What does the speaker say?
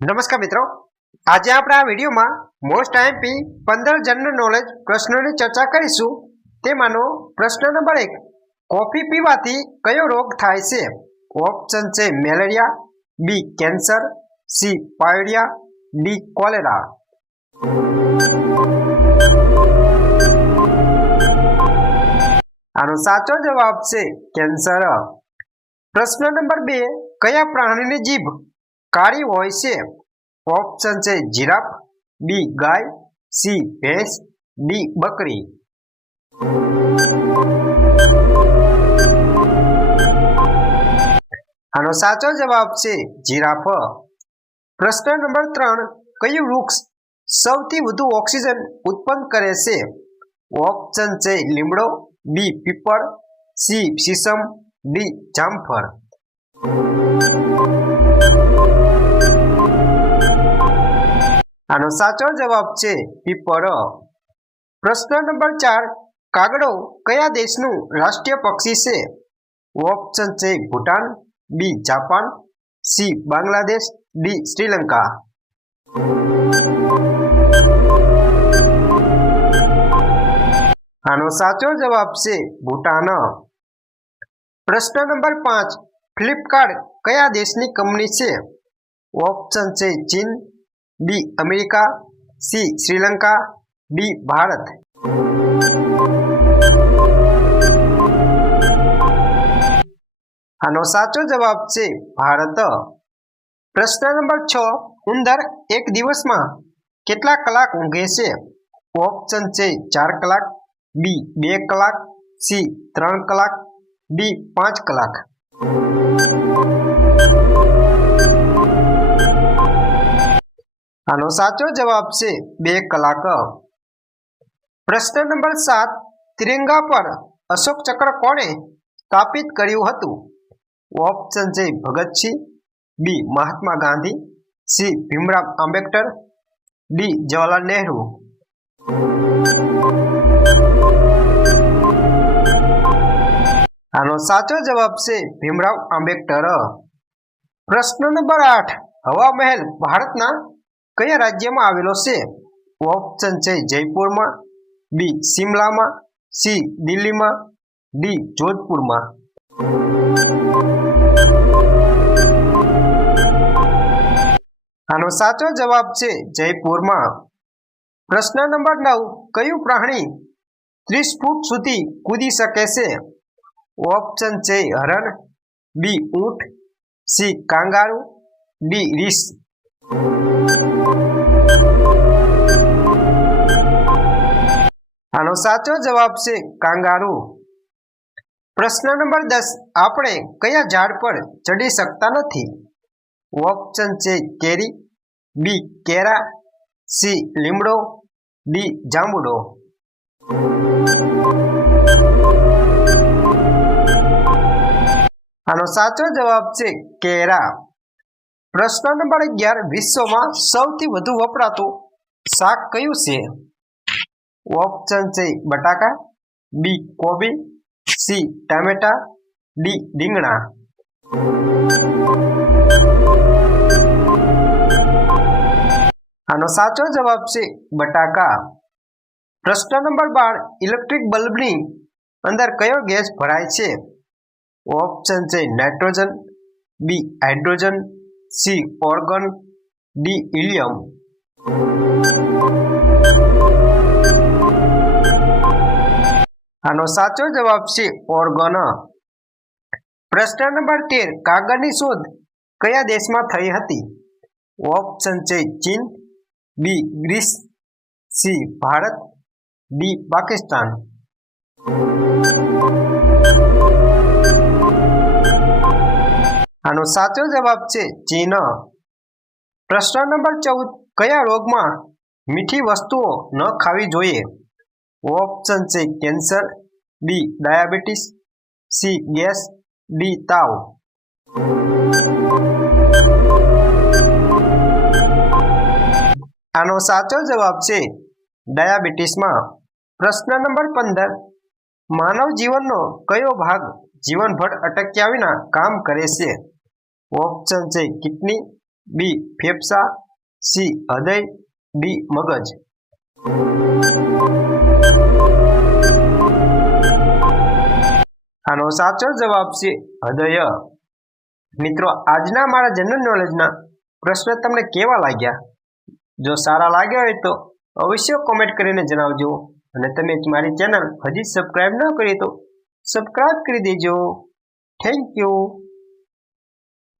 નમસ્કાર મિત્રો, આજે આપણે આ વિડીયોમાં મોસ્ટ આઈએમપી 15 જનરલ નોલેજ પ્રશ્નોની ચર્ચા કરીશું। તેમાંનો પ્રશ્ન નંબર 1, કોફી પીવાથી કયો રોગ થાય છે? ઓપ્શન છે malaria, B cancer, C pyorrhoea, D cholera. આનો સાચો જવાબ છે કેન્સર। પ્રશ્ન નંબર 2, કયા પ્રાણીની જીભ કાળી હોય છે? ઓપ્શન છે જીરાફ, બી ગાય, સી ભેંસ, ડી બકરી। આનો સાચો જવાબ છે જીરાફ। પ્રશ્ન નંબર 3, કયું વૃક્ષ સૌથી વધુ ઓક્સિજન ઉત્પન્ન કરે છે? ઓપ્શન છે લીમડો, બી પીપળ, સી શીશમ, ડી જામફળ। આનો સાચો જવાબ છે પીપળ। પ્રશ્ન નંબર 4, કાગડો કયા દેશનું રાષ્ટ્રીય પક્ષી છે? ઓપ્શન છે Bhutan, B Japan, C Bangladesh, D Sri Lanka. આનો સાચો જવાબ છે ભૂટાન। પ્રશ્ન નંબર 5, ફ્લિપકાર્ટ કયા દેશની કંપની છે? ઓપ્શન છે ચીન, B America, C Sri Lanka, D Bharat. આનો સાચો જવાબ છે ભારત। પ્રશ્ન નંબર 6, ઉંદર એક દિવસમાં કેટલા કલાક ઊંઘે છે? ઓપ્શન છે 4 કલાક, બી 2 કલાક, સી 3 કલાક, ડી 5 કલાક। આનો સાચો જવાબ છે 2 કલાક। પ્રશ્ન નંબર 7, તિરંગા પર અશોક ચક્ર કોણે સ્થાપિત કર્યું હતું? ઓપ્શન છે ભગતસિંહ, બી મહાત્મા ગાંધી, સી ભીમરાવ આંબેડકર, ડી જવાહરલાલ નહેરુ। આનો સાચો જવાબ છે ભીમરાવ આંબેડકર। પ્રશ્ન નંબર 8, હવા મહેલ ભારતના કયા રાજ્યમાં આવેલો છે? ઓપ્શન છે જયપુરમાં, બી શિમલામાં, સી દિલ્હીમાં, ડી જોધપુરમાં। આનો સાચો જવાબ છે જયપુરમાં। પ્રશ્ન નંબર 9, કયું પ્રાણી 30 ફૂટ સુધી કૂદી શકે છે? ઓપ્શન છે હરણ, બી ઊંટ, સી કાંગારૂ, ડી રીંછ। આનો સાચો જવાબ છે કાંગારૂ। પ્રશ્ન નંબર 10, આપણે કયા ઝાડ પર ચડી શકતા નથી? ઓપ્શન છે કેરી, બી કેરા, સી લીમડો, ડી જાંબુડો। આનો સાચો જવાબ છે કેરા। પ્રશ્ન નંબર 11, વિશ્વમાં સૌથી વધુ વપરાતું શાક કયું છે? ઓપ્શન છે બટાકા, બી કોબી, સી ટામેટા, ડી રીંગણા। આનો સાચો જવાબ છે બટાકા। પ્રશ્ન નંબર 12, ઇલેક્ટ્રિક બલ્બની અંદર કયો ગેસ ભરાય છે? ઓપ્શન છે nitrogen, B hydrogen, C argon, D helium. આનો સાચો જવાબ છે ઓર્ગન। પ્રશ્ન નંબર 13, કાગળની શોધ કયા દેશમાં થઈ હતી? ઓપ્શન છે ચીન, B Greece, C Bharat, D Pakistan. આનો સાચો જવાબ છે ચીન। પ્રશ્ન નંબર 14, કયા રોગમાં મીઠી વસ્તુઓ ન ખાવી જોઈએ? ઓપ્શન છે cancer, B diabetes, C gas, D તાવ। આનો સાચો જવાબ છે ડાયાબિટીસમાં। પ્રશ્ન નંબર 15, માનવ જીવનનો કયો ભાગ જીવનભર અટક્યા વિના કામ કરે છે? ઓપ્શન છે કિડની, બી ફેફસા, સી હૃદય, ડી મગજ. આનો સાચો જવાબ છે હૃદય. મિત્રો, આજના મારા જનરલ નોલેજના પ્રશ્ન તમને કેવા લાગ્યા? જો સારા લાગ્યા હોય તો અવશ્ય કોમેન્ટ કરીને જણાવજો. અને તમે મારી ચેનલ હજી સબસ્ક્રાઇબ ન કરી તો સબસ્ક્રાઇબ કરી દેજો. Thank you.